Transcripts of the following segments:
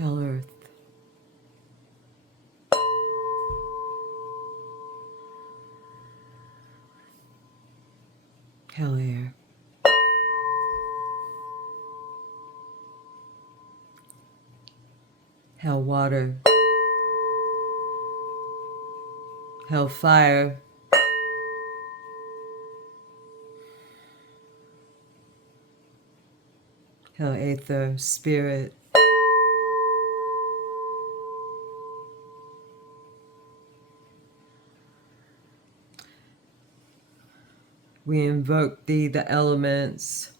Hell Earth, Hell Air, Hell Water, Hell Fire, Hell Aether, Spirit, we invoke thee, the elements.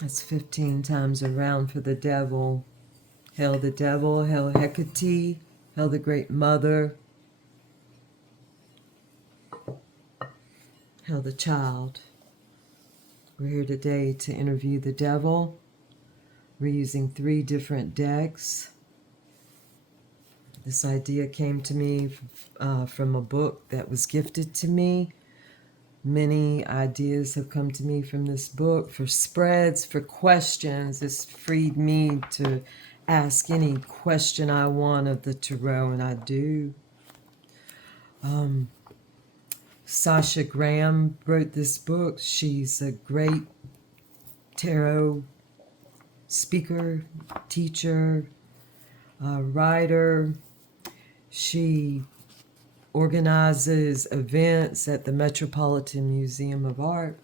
That's 15 times around for the devil. Hail the devil, hail Hecate, hail the Great Mother, hail the child. We're here today to interview the devil. We're using 3 different decks. This idea came to me from a book that was gifted to me. Many ideas have come to me from this book for spreads, for questions. This freed me to ask any question I want of the tarot, and I do. Sasha Graham wrote this book. She's a great tarot speaker, teacher, writer. She organizes events at the Metropolitan Museum of Art.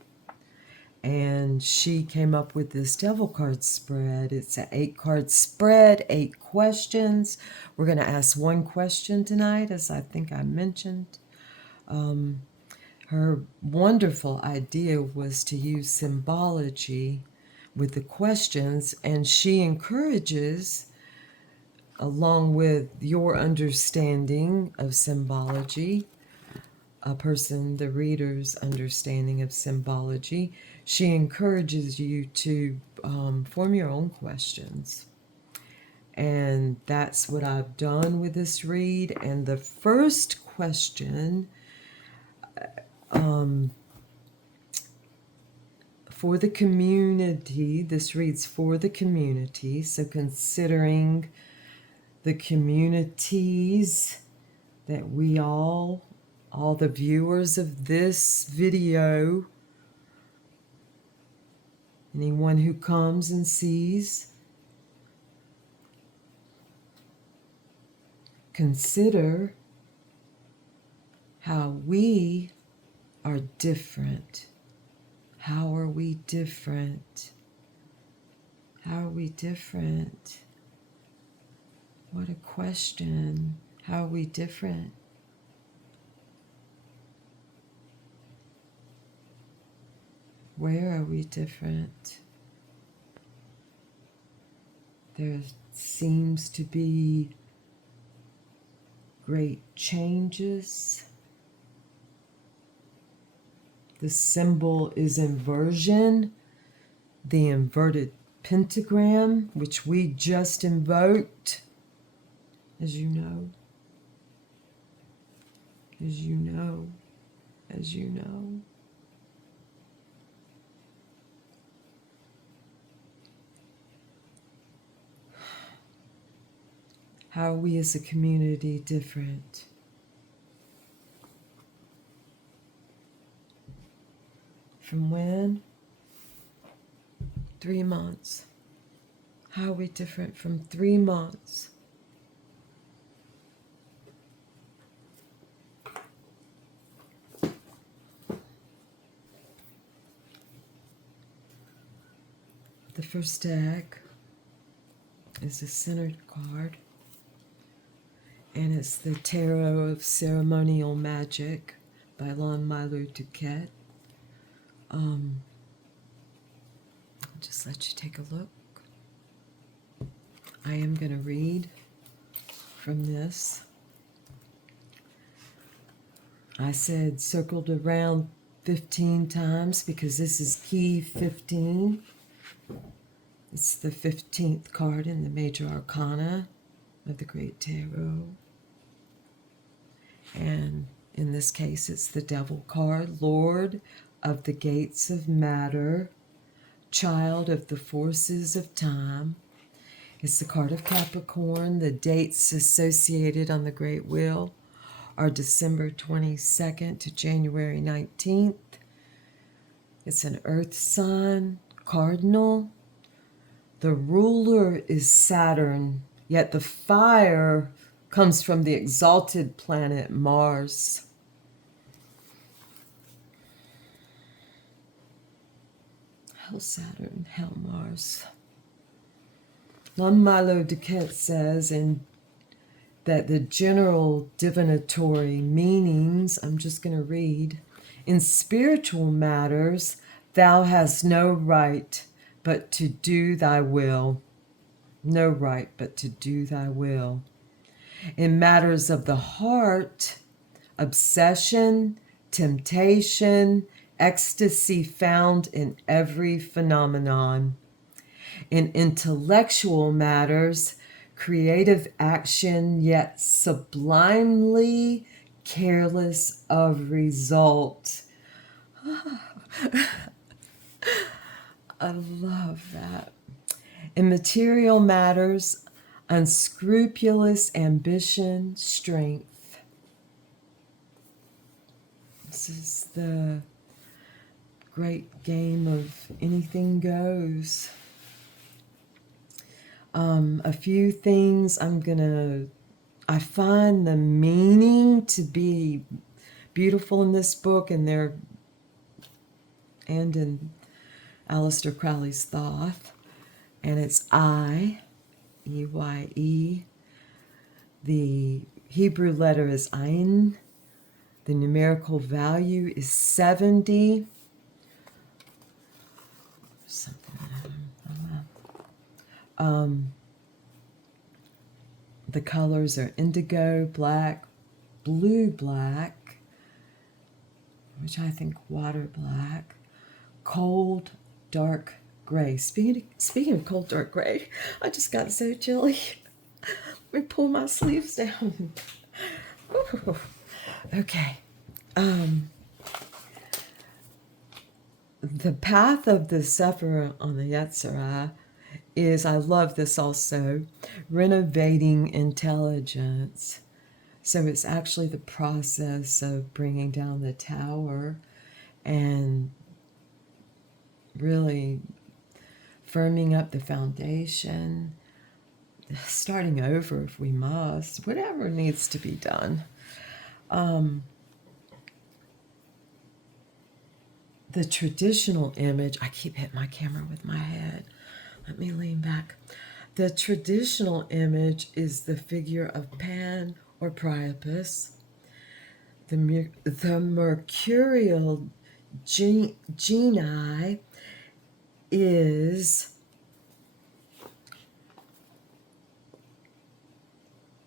And she came up with this devil card spread. It's an 8-card spread, 8 questions. We're going to ask 1 question tonight, as I think I mentioned. Her wonderful idea was to use symbology with the questions, and she encourages, along with your understanding of symbology, the reader's understanding of symbology, she encourages you to form your own questions. And that's what I've done with this read. And the first question for the community, this reads for the community. So considering the communities that we all the viewers of this video, anyone who comes and sees, consider how we are different. How are we different? How are we different? What a question. How are we different? Where are we different? There seems to be great changes. The symbol is inversion, the inverted pentagram, which we just invoked, as you know. How are we as a community different? From when? 3 months. How are we different from 3 months? The first deck is a centered card, and it's the Tarot of Ceremonial Magic by Lon Milo Duquette. I'll just let you take a look. I am going to read from this. I said circled around 15 times because this is key 15. It's the 15th card in the Major Arcana of the Great Tarot. And in this case, it's the Devil card, Lord of the Gates of Matter, Child of the Forces of Time. It's the card of Capricorn. The dates associated on the Great Wheel are December 22nd to January 19th. It's an earth sign, cardinal. The ruler is Saturn, yet the fire comes from the exalted planet Mars. Hell Saturn, hell Mars. Milo Duquette says that the general divinatory meanings, I'm just going to read, in spiritual matters, thou hast no right but to do thy will. No right but to do thy will. In matters of the heart, obsession, temptation, ecstasy found in every phenomenon. In intellectual matters, creative action, yet sublimely careless of result. I love that. In material matters, unscrupulous ambition, strength. This is the great game of anything goes. A few things I find the meaning to be beautiful in this book and in Aleister Crowley's Thoth. And it's I, E-Y-E. The Hebrew letter is Ayin. The numerical value is 70. Something. The colors are indigo, black, blue black, which I think water black, cold, dark gray. Speaking of cold, dark gray, I just got so chilly. Let me pull my sleeves down. Ooh. Okay. The path of the Sephirah on the Yetzirah is, I love this also, renovating intelligence. So it's actually the process of bringing down the tower and really firming up the foundation, starting over if we must, whatever needs to be done. The traditional image, I keep hitting my camera with my head. Let me lean back. The traditional image is the figure of Pan or Priapus. The mercurial genii is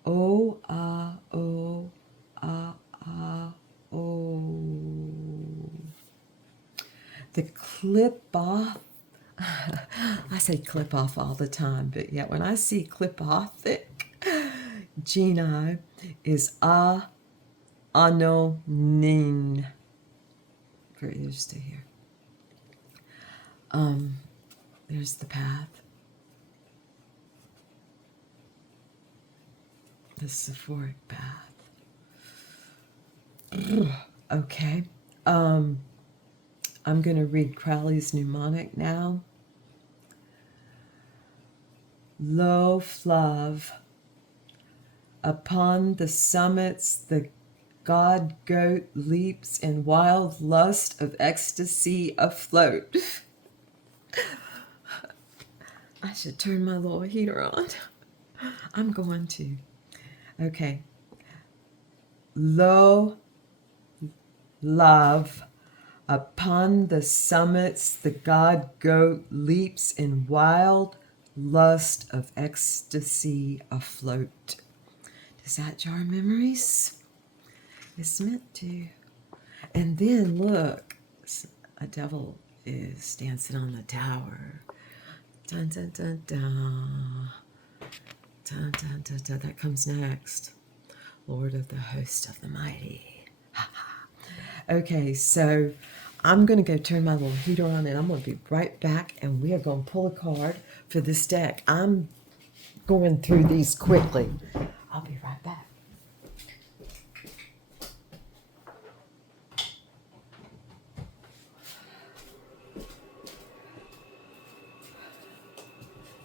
O-A-O. The clip-off, I say clip-off all the time, but yet when I see clip-othic genii is Anonin. For ears to hear. There's the path. The Sephiric path. Okay. I'm going to read Crowley's mnemonic now. Lo flav. Upon the summits the god-goat leaps in wild lust of ecstasy afloat. I should turn my little heater on. I'm going to. Okay. Lo love. Upon the summits the god-goat leaps in wild lust of ecstasy afloat. Does that jar memories? It's meant to. And then look, a devil is dancing on the tower. Dun dun dun dun. Dun dun dun dun. That comes next. Lord of the host of the mighty. Okay, so I'm going to go turn my little heater on and I'm going to be right back and we are going to pull a card for this deck. I'm going through these quickly. I'll be right back.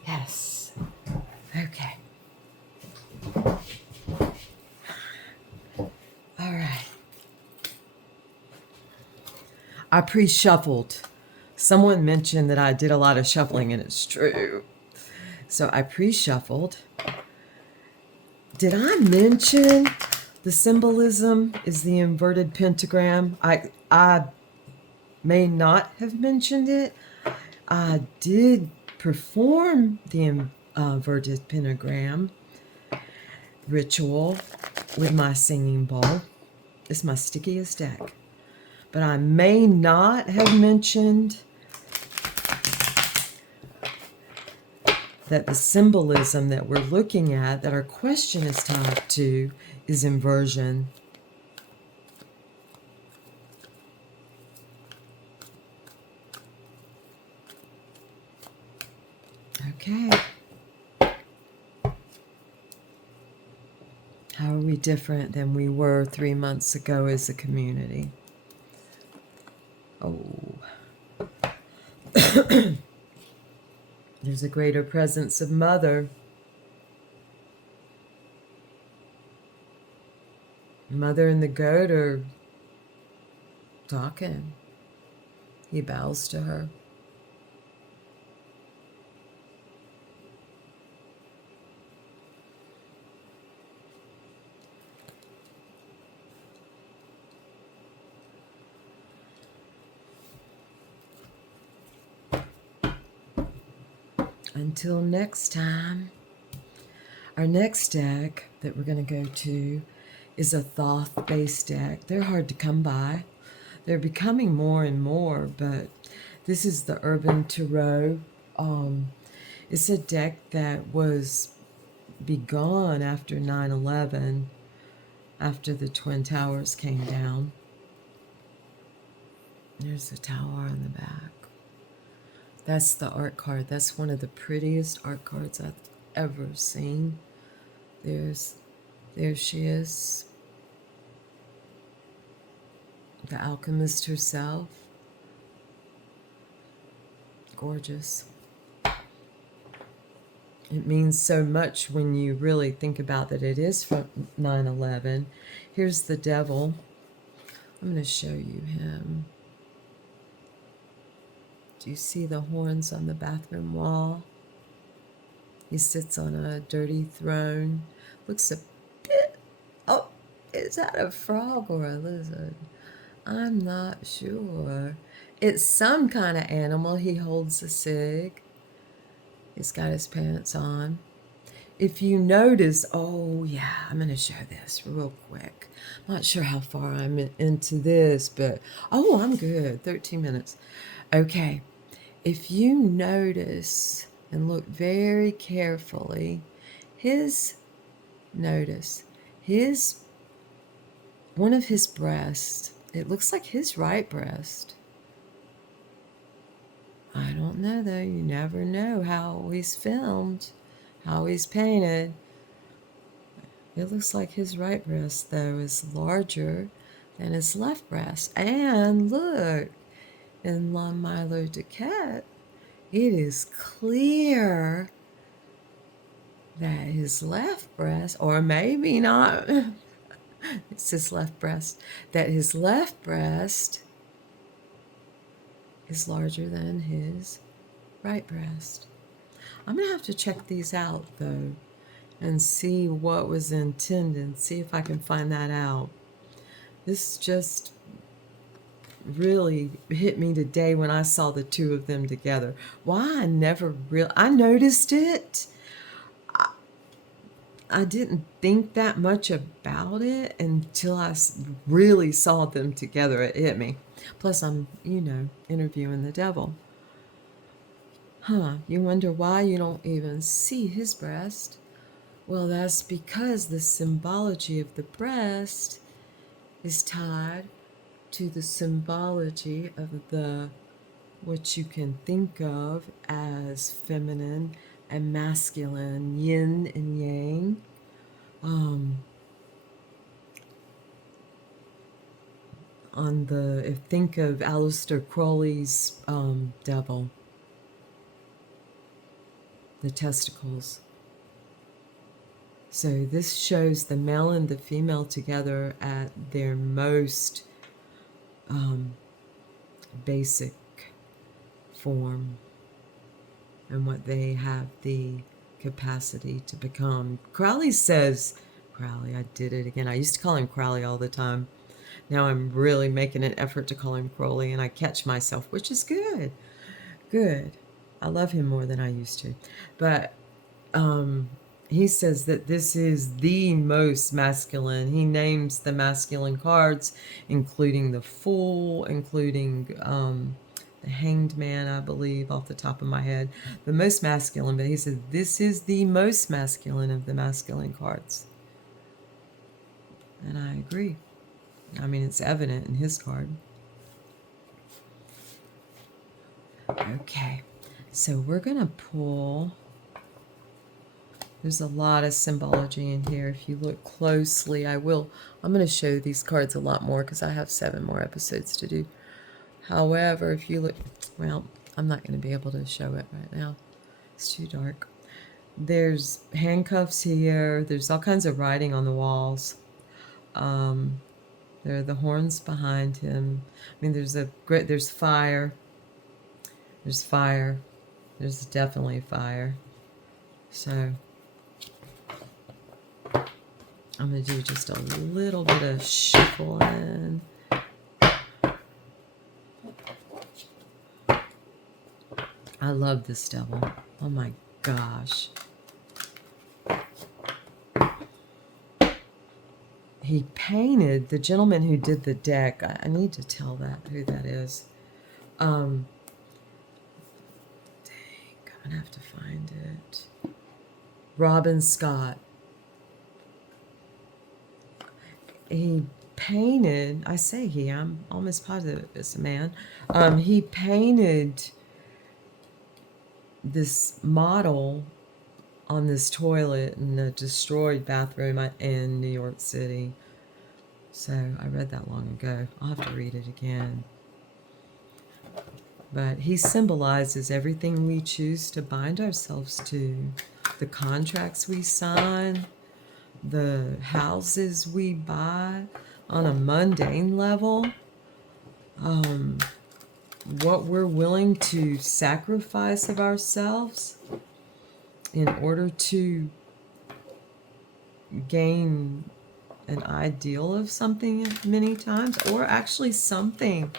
Yes. Okay. All right. I pre-shuffled. Someone mentioned that I did a lot of shuffling, and it's true. So I pre-shuffled. Did I mention the symbolism is the inverted pentagram? I may not have mentioned it. I did perform the inverted pentagram ritual with my singing bowl. It's my stickiest deck. But I may not have mentioned that the symbolism that we're looking at, that our question is tied to, is inversion. Okay. How are we different than we were 3 months ago as a community? Oh. There's a greater presence of Mother. Mother and the goat are talking. He bows to her. Until next time, our next deck that we're going to go to is a Thoth-based deck. They're hard to come by. They're becoming more and more, but this is the Urban Tarot. It's a deck that was begun after 9/11, after the Twin Towers came down. There's a tower on the back. That's the art card. That's one of the prettiest art cards I've ever seen. There she is. The alchemist herself. Gorgeous. It means so much when you really think about that it is from 9/11. Here's the devil. I'm going to show you him. Do you see the horns on the bathroom wall? He sits on a dirty throne. Looks a bit... Oh, is that a frog or a lizard? I'm not sure. It's some kind of animal. He holds a cig. He's got his pants on. If you notice, oh yeah, I'm going to show this real quick. I'm not sure how far I'm into this, but oh, I'm good. 13 minutes. Okay. If you notice and look very carefully, one of his breasts, it looks like his right breast. I don't know though, you never know how he's filmed, how he's painted. It looks like his right breast though is larger than his left breast. And look, in La Milo Duquette, it is clear that his left breast, or maybe not, it's his left breast, that his left breast is larger than his right breast. I'm going to have to check these out, though, and see what was intended, see if I can find that out. This just really hit me today when I saw the two of them together. Why I noticed it. I didn't think that much about it until I really saw them together. It hit me. Plus, I'm, interviewing the devil. You wonder why you don't even see his breast? Well, that's because the symbology of the breast is tied to the symbology of what you can think of as feminine and masculine, yin and yang. Think of Aleister Crowley's devil, the testicles. So this shows the male and the female together at their most basic form and what they have the capacity to become. Crowley, I did it again. I used to call him Crowley all the time. Now I'm really making an effort to call him Crowley, and I catch myself, which is good. Good. I love him more than I used to. But he says that this is the most masculine. He names the masculine cards, including the Fool, including the Hanged Man, I believe, off the top of my head. The most masculine, but he says this is the most masculine of the masculine cards. And I agree. I mean, it's evident in his card. Okay, so we're going to pull. There's a lot of symbology in here. If you look closely, I'm going to show these cards a lot more because I have 7 more episodes to do. However, if you look, well, I'm not going to be able to show it right now. It's too dark. There's handcuffs here. There's all kinds of writing on the walls. There are the horns behind him. I mean, there's fire. There's fire. There's definitely fire. So I'm going to do just a little bit of shuffling. I love this devil. Oh my gosh. He painted, the gentleman who did the deck, I need to tell who that is. Dang, I'm going to have to find it. Robin Scott. He painted, I'm almost positive it's a man. He painted this model on this toilet in a destroyed bathroom in New York City. So I read that long ago. I'll have to read it again. But he symbolizes everything we choose to bind ourselves to. The contracts we sign, the houses we buy on a mundane level, what we're willing to sacrifice of ourselves in order to gain an ideal of something many times, or actually something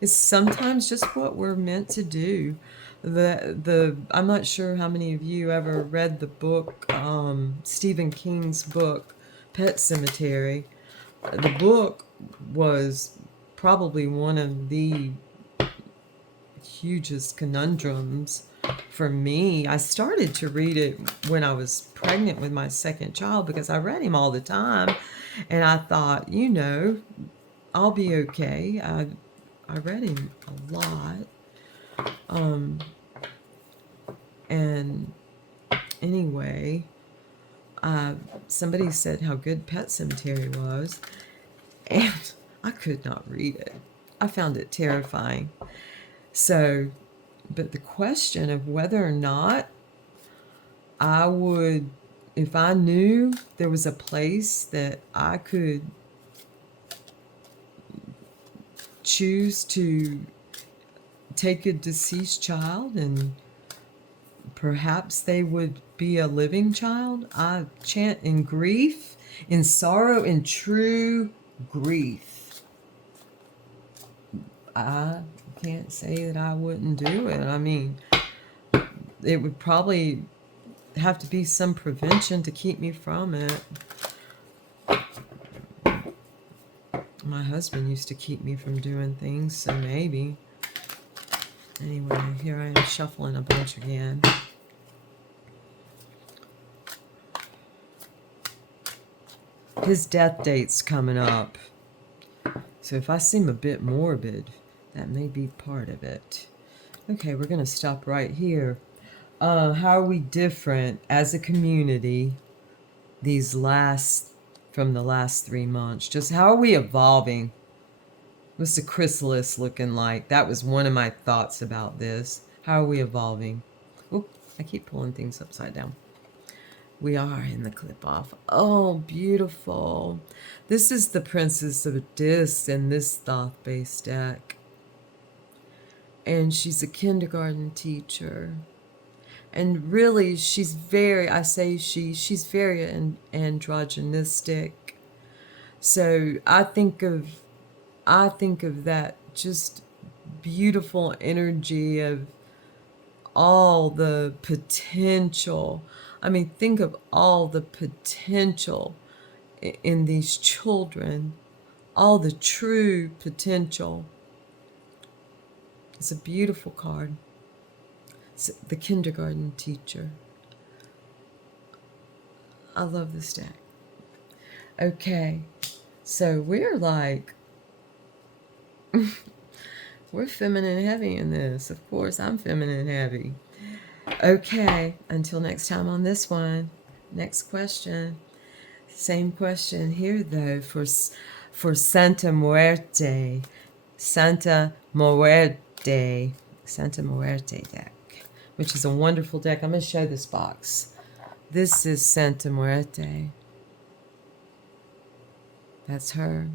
is sometimes just what we're meant to do. I'm not sure how many of you ever read the book, Stephen King's book, Pet Sematary. The book was probably one of the hugest conundrums for me. I started to read it when I was pregnant with my second child because I read him all the time, and I thought, I'll be okay. I read him a lot. And anyway, somebody said how good Pet Sematary was, and I could not read it. I found it terrifying. So, but the question of whether or not I would, if I knew there was a place that I could choose to take a deceased child and perhaps they would be a living child, I chant in grief, in sorrow, in true grief. I can't say that I wouldn't do it. I mean, it would probably have to be some prevention to keep me from it. My husband used to keep me from doing things, so maybe. Anyway, here I am shuffling a bunch again. His death date's coming up. So if I seem a bit morbid, that may be part of it. Okay, we're going to stop right here. How are we different as a community from the last 3 months? Just how are we evolving? What's the chrysalis looking like? That was one of my thoughts about this. How are we evolving? Oop, I keep pulling things upside down. We are in the clip off. Oh, beautiful. This is the Princess of Discs in this Thoth-based deck. And she's a kindergarten teacher. And really, she's very androgynistic. So I think of that just beautiful energy of all the potential. I mean, think of all the potential in these children, all the true potential. It's a beautiful card. It's the kindergarten teacher. I love this deck. Okay, so we're like, we're feminine heavy in this. Of course, I'm feminine heavy. Okay, until next time on this one. Next question. Same question here, though, for Santa Muerte. Santa Muerte deck, which is a wonderful deck. I'm going to show this box. This is Santa Muerte. That's her.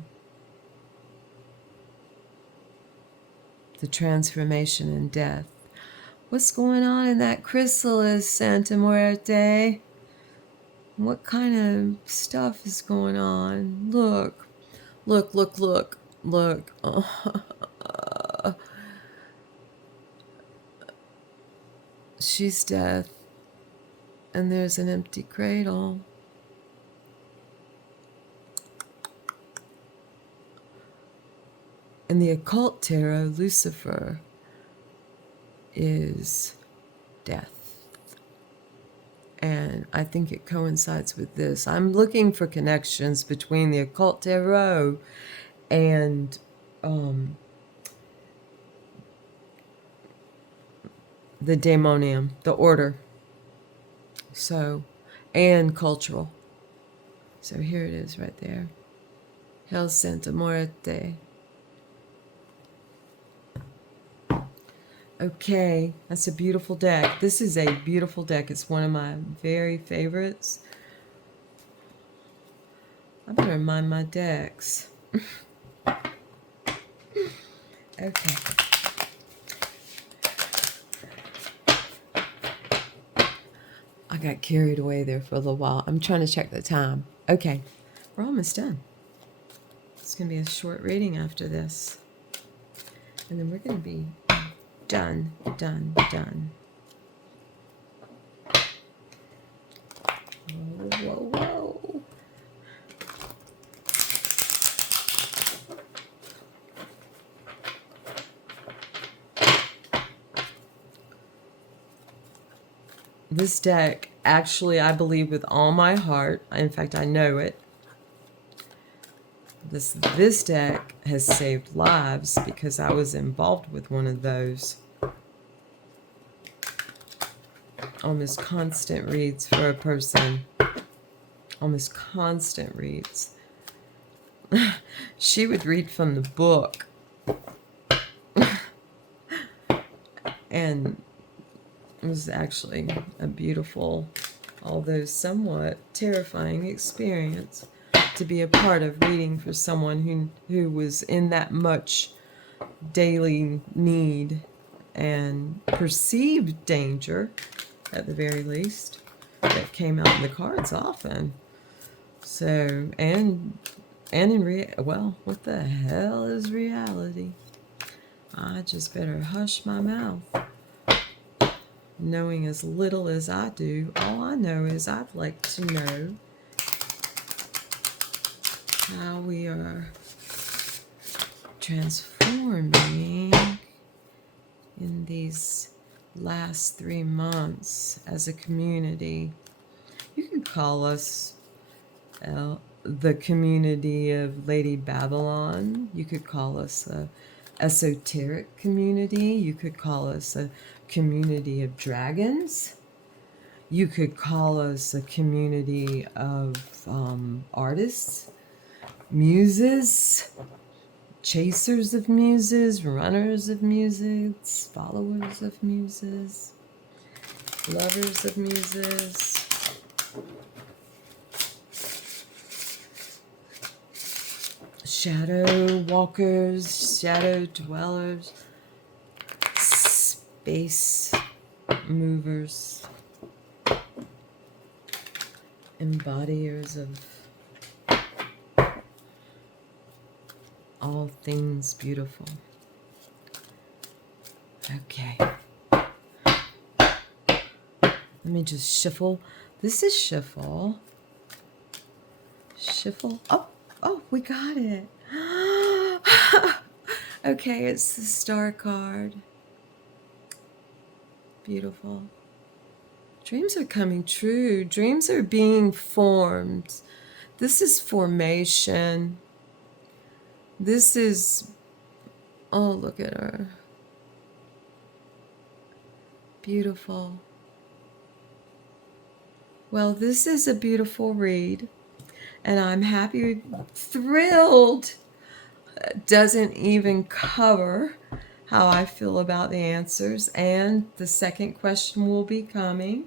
The transformation and death. What's going on in that chrysalis, Santa Muerte? What kind of stuff is going on? Look. Look, look, look, look. She's death. And there's an empty cradle. In the occult tarot, Lucifer is death. And I think it coincides with this. I'm looking for connections between the occult tarot and the daemonium, the order. So, and cultural. So here it is right there. Hail Santa Muerte. Okay, that's a beautiful deck. This is a beautiful deck. It's one of my very favorites. I better mind my decks. Okay. I got carried away there for a little while. I'm trying to check the time. Okay, we're almost done. It's going to be a short reading after this. And then we're going to be done. Whoa, whoa. This deck, actually, I believe with all my heart, in fact, I know it, this deck has saved lives because I was involved with one of those. Almost constant reads for a person. Almost constant reads. She would read from the book. And it was actually a beautiful, although somewhat terrifying experience to be a part of reading for someone who was in that much daily need and perceived danger, at the very least, that came out in the cards often. So, and in well, what the hell is reality? I just better hush my mouth. Knowing as little as I do, all I know is I'd like to know how we are transforming in these last 3 months as a community. You can call us the community of Lady Babylon. You could call us a esoteric community. You could call us a community of dragons. You could call us a community of artists, muses, chasers of muses, runners of muses, followers of muses, lovers of muses. Shadow walkers, shadow dwellers, space movers, embodiers of all things beautiful. Okay. Let me just shuffle. This is shuffle. Shuffle. Oh, we got it. Okay, it's the star card. Beautiful. Dreams are coming true. Dreams are being formed. This is formation. This is, oh, look at her. Beautiful. Well, this is a beautiful read, and I'm happy, thrilled. Doesn't even cover how I feel about the answers, and the second question will be coming.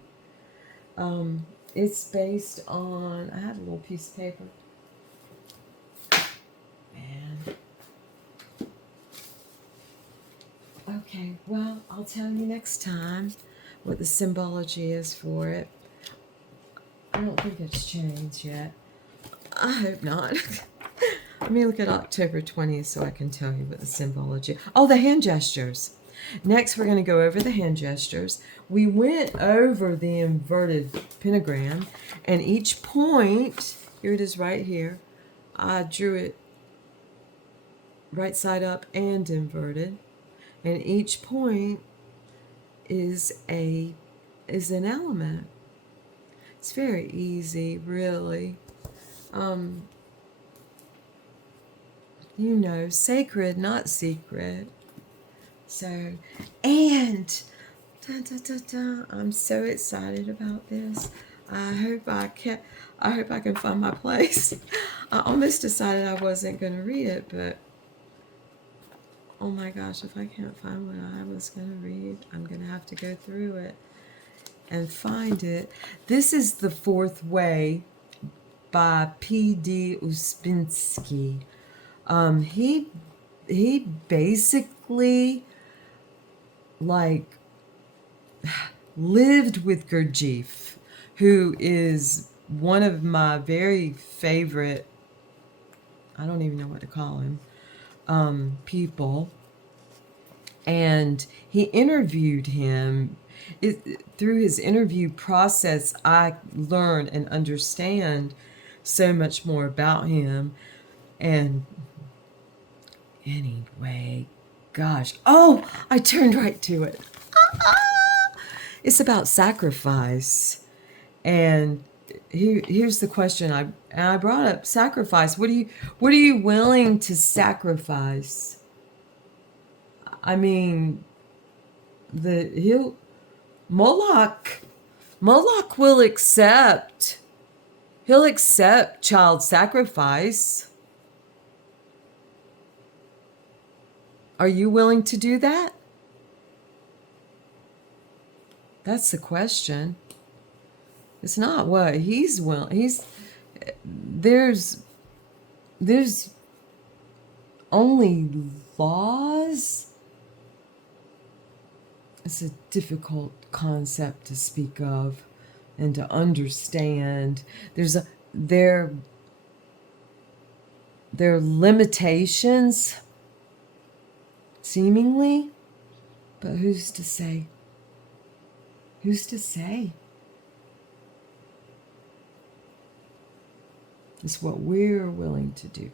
It's based on, I had a little piece of paper. And okay, well, I'll tell you next time what the symbology is for it. I don't think it's changed yet. I hope not. Let me look at October 20th so I can tell you what the symbology. Oh, the hand gestures. Next, we're going to go over the hand gestures. We went over the inverted pentagram, and each point, here it is right here, I drew it right side up and inverted, and each point is an element. It's very easy, really. You know, sacred, not secret. So, and I'm so excited about this. I hope I can find my place. I almost decided I wasn't going to read it, but oh my gosh, if I can't find what I was going to read, I'm going to have to go through it and find it. This is The Fourth Way by P.D. Uspensky. He basically like lived with Gurdjieff, who is one of my very favorite, I don't even know what to call him, people. And he interviewed him. Through his interview process, I learn and understand so much more about him. And anyway, gosh, oh, I turned right to it. It's about sacrifice. And here's the question. I brought up sacrifice. What are you willing to sacrifice? I mean, Moloch will accept. He'll accept child sacrifice. Are you willing to do that? That's the question. It's not what he's willing. There's only laws. It's a difficult concept to speak of and to understand. There are limitations. seemingly, but who's to say? Who's to say? It's what we're willing to do.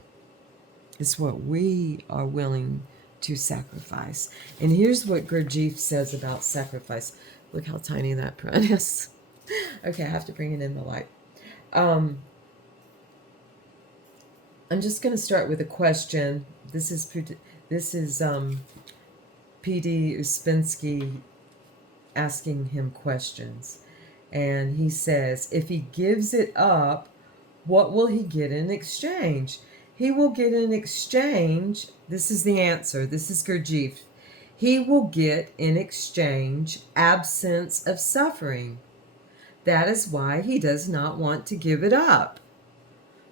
It's what we are willing to sacrifice. And here's what Gurdjieff says about sacrifice. Look how tiny that print is. Okay, I have to bring it in the light. I'm just going to start with a question. This is P.D. Uspensky asking him questions. And he says, if he gives it up, what will he get in exchange? He will get in exchange, this is the answer, this is Gurdjieff. He will get in exchange absence of suffering. That is why he does not want to give it up.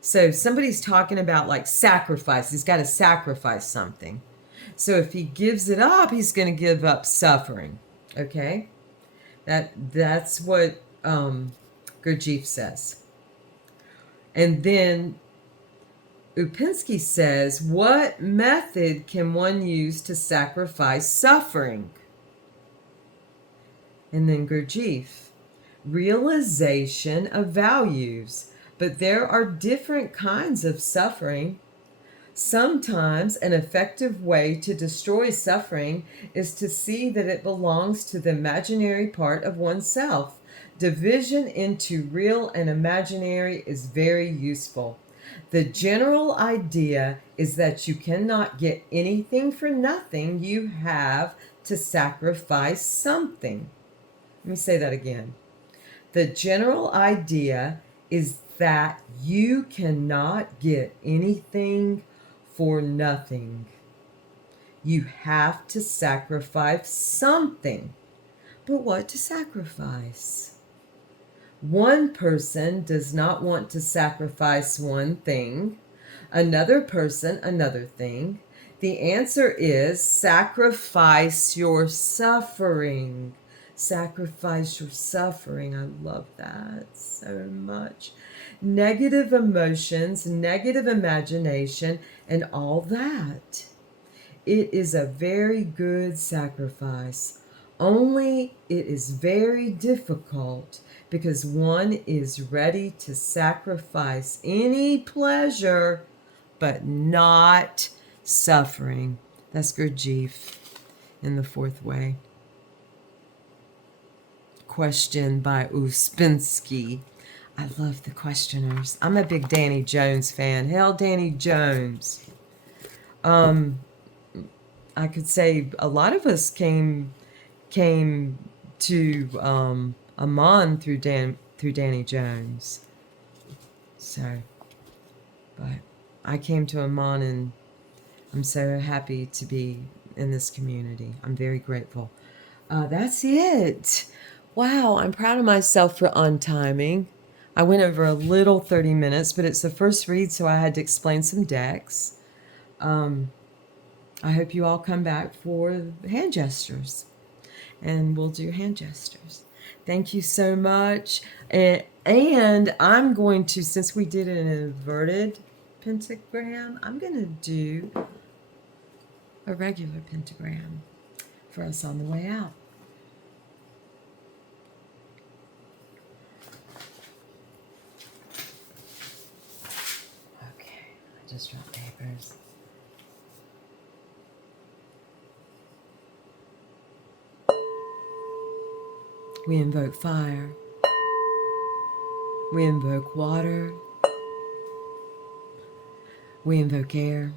So somebody's talking about like sacrifice. He's got to sacrifice something. So if he gives it up, he's going to give up suffering. Okay? That's what Gurdjieff says. And then Upinski says, what method can one use to sacrifice suffering? And then Gurdjieff, realization of values. But there are different kinds of suffering. Sometimes an effective way to destroy suffering is to see that it belongs to the imaginary part of oneself. Division into real and imaginary is very useful. The general idea is that you cannot get anything for nothing. You have to sacrifice something. Let me say that again. The general idea is that you cannot get anything for nothing. You have to sacrifice something. But what to sacrifice? One person does not want to sacrifice one thing, another person another thing. The answer is sacrifice your suffering. Sacrifice your suffering. I love that so much. Negative emotions, negative imagination, and all that. It is a very good sacrifice. Only it is very difficult because one is ready to sacrifice any pleasure but not suffering. That's Gurdjieff in The Fourth Way. Question by Uspensky. I love the questioners. I'm a big Danny Jones fan. Hell, Danny Jones. I could say a lot of us came to Amman through Danny Jones. So, but I came to Amman and I'm so happy to be in this community. I'm very grateful. That's it. Wow, I'm proud of myself for on-timing. I went over a little 30 minutes, but it's the first read, so I had to explain some decks. I hope you all come back for hand gestures, and we'll do hand gestures. Thank you so much. And I'm going to, since we did an inverted pentagram, I'm going to do a regular pentagram for us on the way out. Okay, I just dropped papers. We invoke fire. We invoke water. We invoke air.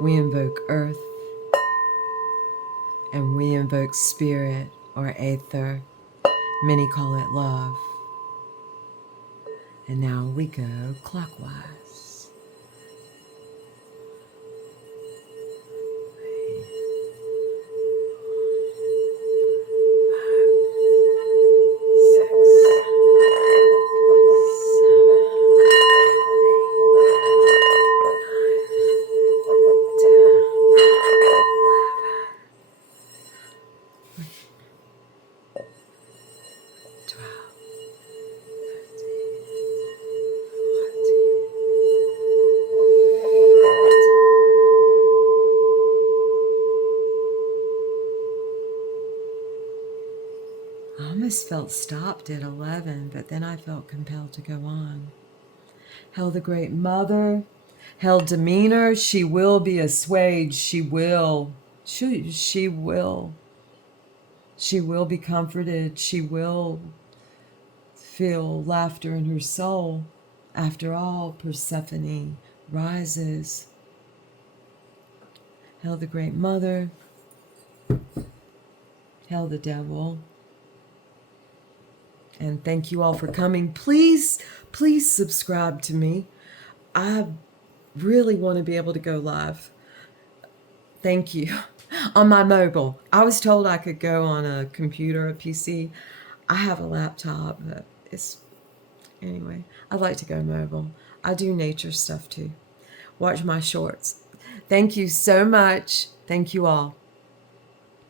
We invoke earth. And we invoke spirit or aether. Many call it love. And now we go clockwise. I almost felt stopped at 11, but then I felt compelled to go on. Hail the Great Mother. Hail demeanor. She will be assuaged. She will. She will. She will be comforted. She will feel laughter in her soul. After all, Persephone rises. Hail the Great Mother. Hail the devil. And thank you all for coming. Please subscribe to me. I really want to be able to go live. Thank you. On my mobile. I was told I could go on a computer, a PC. I have a laptop, but anyway, I'd like to go mobile. I do nature stuff too. Watch my shorts. Thank you so much. Thank you all.